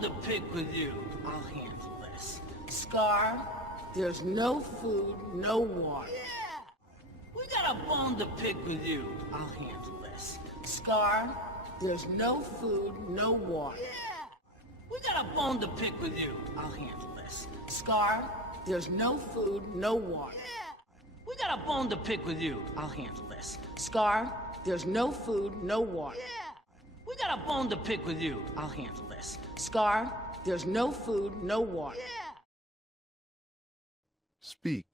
bone to pick with you. I'll handle this. Scar, there's no food, no water. Yeah! We got a bone to pick with you. I'll handle this. Scar, there's no food, no water. Yeah! We got a bone to pick with you. I'll handle this. Scar, there's no food, no water. Yeah! We got a bone to pick with you. I'll handle this. Scar, there's no food, no water. Yeah! We got a bone to pick with you. I'll handle this. Scar, there's no food, no water. Yeah! Speak.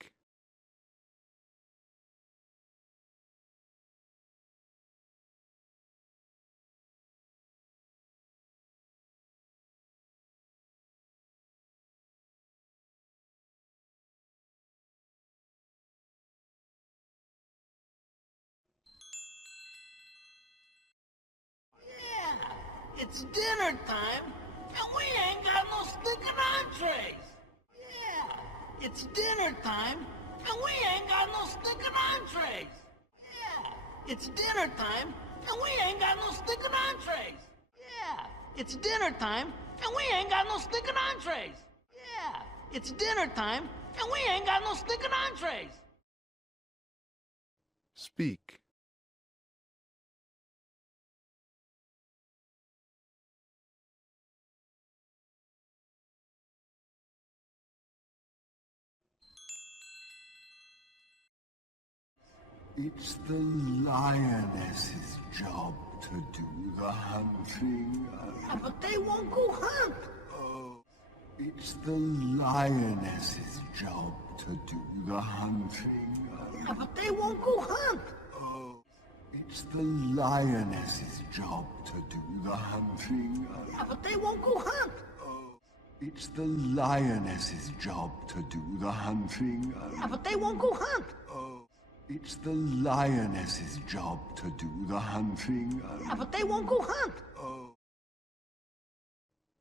It's dinner time, and we ain't got no stinking entrees. Yeah, it's dinner time, and we ain't got no stinking entrees. Yeah, it's dinner time, and we ain't got no stinking entrees. Yeah, it's dinner time, and we ain't got no stinking entrees. Yeah, it's dinner time, and we ain't got no stinking entrees. Speak. It's the lioness's job to do the hunting. But they won't go hunt. Oh, it's the lioness's job to do the hunting. But they won't go hunt. Oh, it's the lioness's job to do the hunting. But they won't go hunt. Oh, it's the lioness's job to do the hunting. But they won't go hunt. Oh, it's the lioness's job to do the hunting. But they won't go hunt. Oh.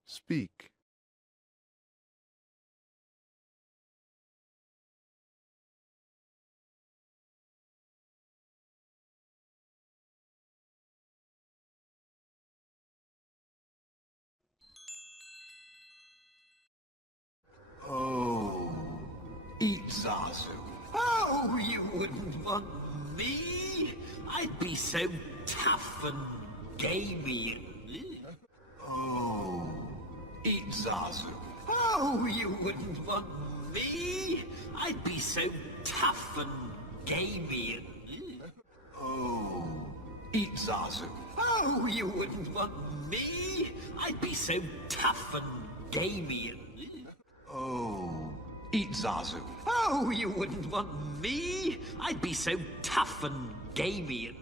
Speak. Oh, eat Zazu. Oh, you wouldn't want me? I'd be so tough and gamey. Oh, eat Zazu. Oh, you wouldn't want me? I'd be so tough and gamey. Oh, eat Zazu. Oh, you wouldn't want me? I'd be so tough and gamey. Oh, eat Zazu. Oh, you wouldn't want me? I'd be so tough and gamey.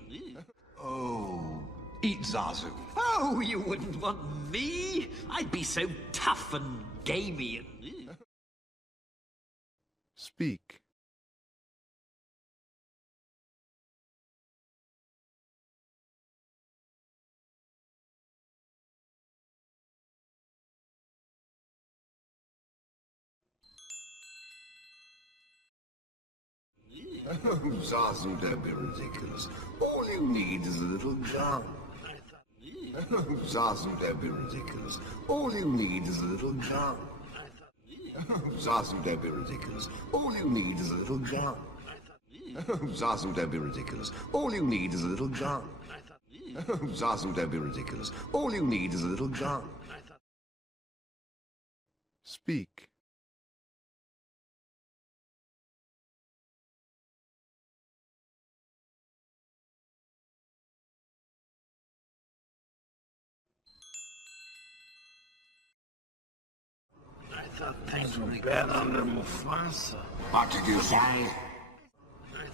Oh, eat Zazu. Oh, you wouldn't want me? I'd be so tough and gamey. Speak. Zazu, don't be ridiculous. All you need is a little gun. Zazu, don't be ridiculous. All you need is a little gun. Zazu, don't be ridiculous. All you need is a little gun. Zazu, don't be ridiculous. All you need is a little gun. Zazu, don't be ridiculous. All you need is a little gun. Speak. I thought things would be bad under Mufasa. What did you say? I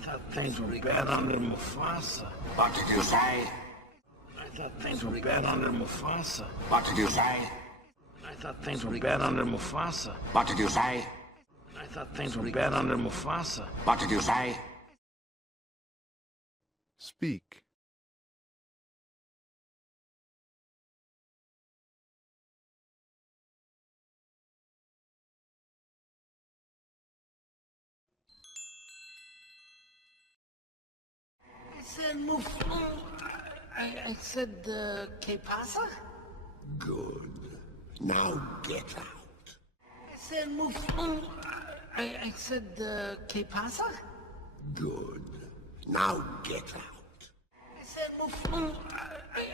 thought things would be bad under Mufasa. What did you say? I thought things would be bad under Mufasa. What did you say? I thought things would be bad under Mufasa. What did you say? I thought things would be bad under Mufasa. What did you say? Speak. I said I said, ¿qué pasa? Good. Now get out. I said, I said, ¿qué pasa? Good. Now get out. I said,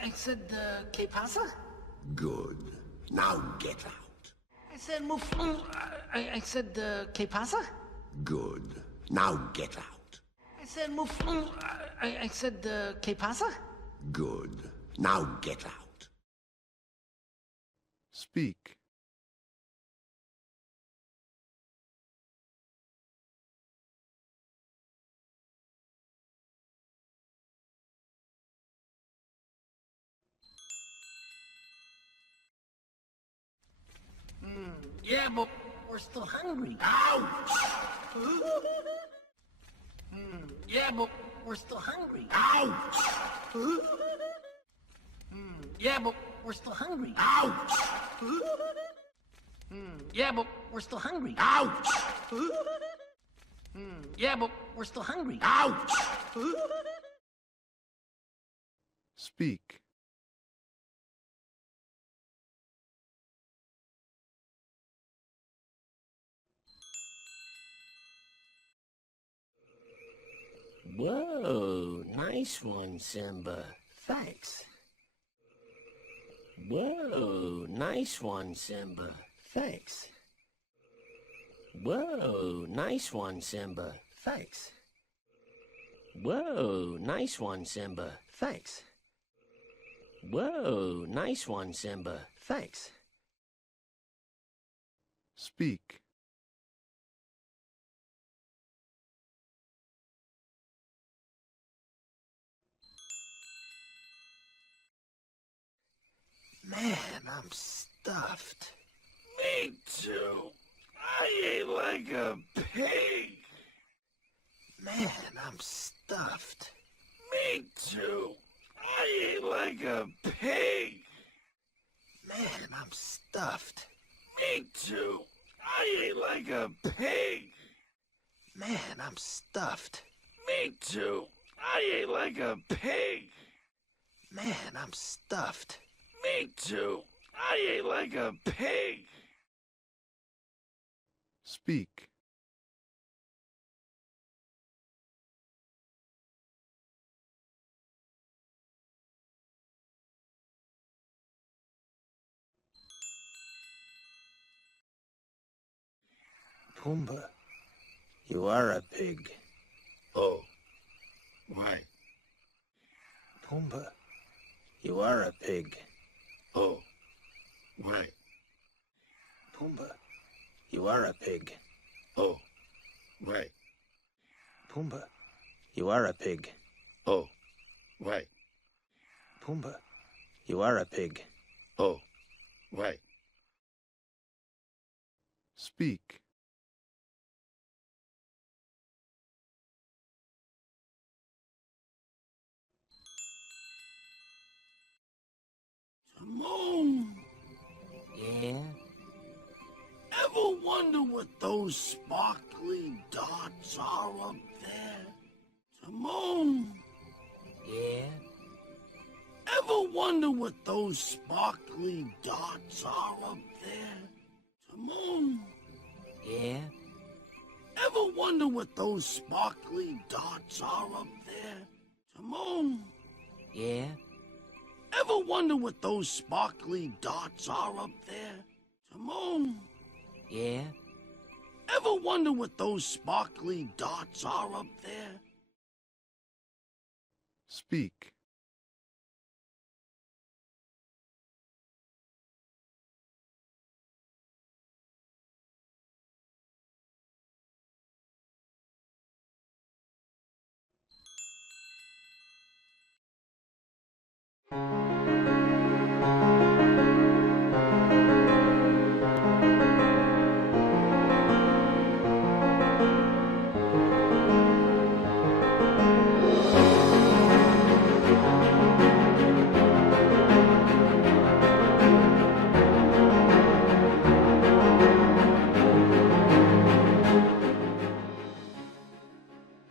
I said, ¿qué pasa? Good. Now get out. I said, I said, ¿qué pasa? Good. Now get out. I said, I said, ¿qué pasa? Good. Now get out. Speak. Yeah, but we're still hungry. Ouch! Yeah, but we're still hungry. Ouch! Yeah, but we're still hungry. Ouch! Yeah, but we're still hungry. Ouch! Yeah, but we're still hungry. Ouch! Speak. Whoa, nice one, Simba. Thanks. Whoa, nice one, Simba. Thanks. Whoa, nice one, Simba. Thanks. Whoa, nice one, Simba. Thanks. Whoa, nice one, Simba. Thanks. Speak. Man, I'm stuffed. Me too. I ate like a pig. Man, I'm stuffed. Me too. I ate like a pig. Man, I'm stuffed. Me too. I ate like a pig. Man, I'm stuffed. Me too. I ate like a pig. Man, I'm stuffed. Me too. I ate like a pig. Speak. Pumbaa, you are a pig. Oh. Why? Pumbaa, you are a pig. Oh. Why? Pumbaa, you are a pig. Oh. Why? Pumbaa, you are a pig. Oh. Why? Pumbaa, you are a pig. Oh. Why? Speak. Timon! Yeah? Ever wonder what those sparkly dots are up there? Timon! Yeah? Ever wonder what those sparkly dots are up there? Timon! Yeah? Ever wonder what those sparkly dots are up there? Timon! Yeah? Ever wonder what those sparkly dots are up there? Timon! Yeah? Ever wonder what those sparkly dots are up there? Speak.